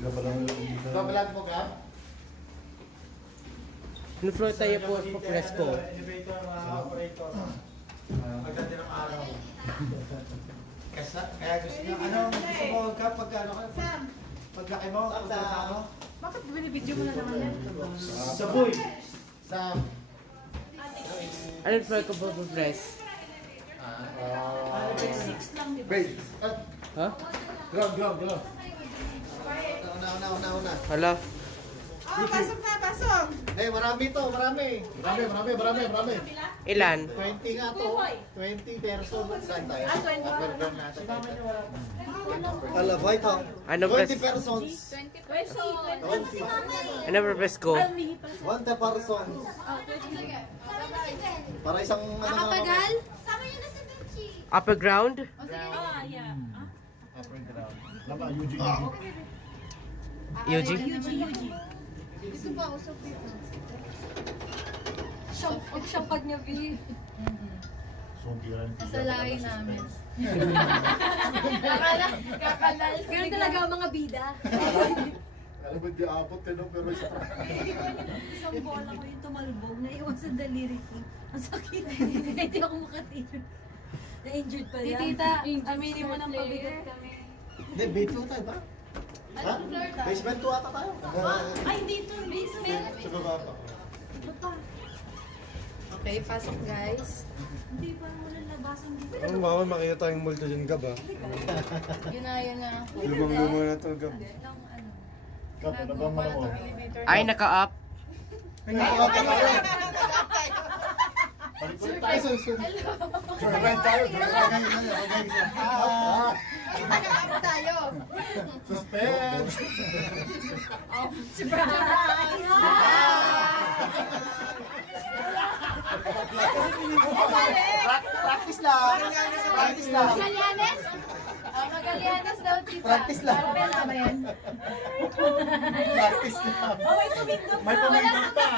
Hindi ka pala Babalag mo ka? Ano floor tayo po sa presko? Elevator, operator. Pagdating ng araw. Kaya gusto niya, gusto mo ka pag ano ka? Paglaki mo, pagkaka mo? Bakit binibidyo mo na naman yan? Sa boy. Sa... Ano floor ko po sa press? Break. Ha? Ground. Una. Hala. Oh, pasok na, pasok! Marami to, marami. Marami. Ilan? 20 nga to. 20 person. Saan tayo? 20. Background natin. Alabay to. Ano press? 20 persons. 20 pesos. 20. Ano po press ko? 1 persons. Para isang Nakapagal? Sama niyo na si Benchi. Upper ground? Yeah. UG? Dito ba? Usap dito. Siyapag niya, Vi. Sa lahi namin. Kakalal. Ganun talaga ang mga bida. Alam mo, di abot ka pero isa pa. Isang bola ko yung tumalbog. Naiwan sa daliri ko. Ang sakit. Hindi ako makatilog. Na-injured pa yan. Tita, aminin mo ng pabigat kami. Hindi, B2 tayo ba? Ha? Basement 2 ata tayo. Ay, dito. Basement. Sa baba pa. Okay, pasok guys. Hindi pa mo labasan dito. Ano baka makita tayong multo dyan gab ha? Yun na. Lumang-luma na ito gab. Kap, ano bang ano mo? Ay, naka-up. Ay, nakakapa tayo! Joyride tayo. Nakakapa tayo. Suspense! Practice lang. Magallanes? Magallanes daw, tita. Practice lang. Pera ba yan? Practice lang. Oh, may pumindot May pumindot pa.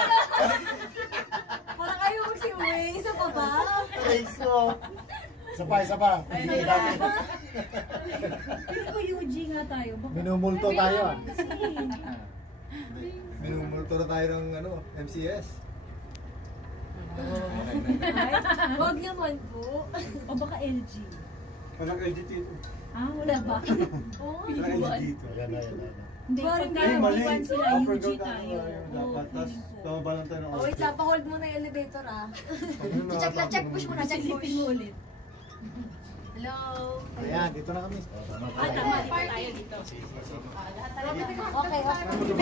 Parang ayaw magsiuwi. Isa pa ba? Race ko. Isa pa. Hindi natin. Pili ko UG nga tayo. Minumulto tayo ah. Minumulto na tayo ng MCS. Huwag naman po. O baka LG. Walang LG dito. Wala ba? Oo, Walang LG dito. Ayan. Hindi, pagka Ay, mali. iwan sila, Upper UG ground tayo. dapat. Tapos, bababa lang tayo ng Oh, wait, hold mo na yung elevator check push mo na, check push. ulit. Hello? Ayan, dito na kami. Tama, dito tayo dito. Okay.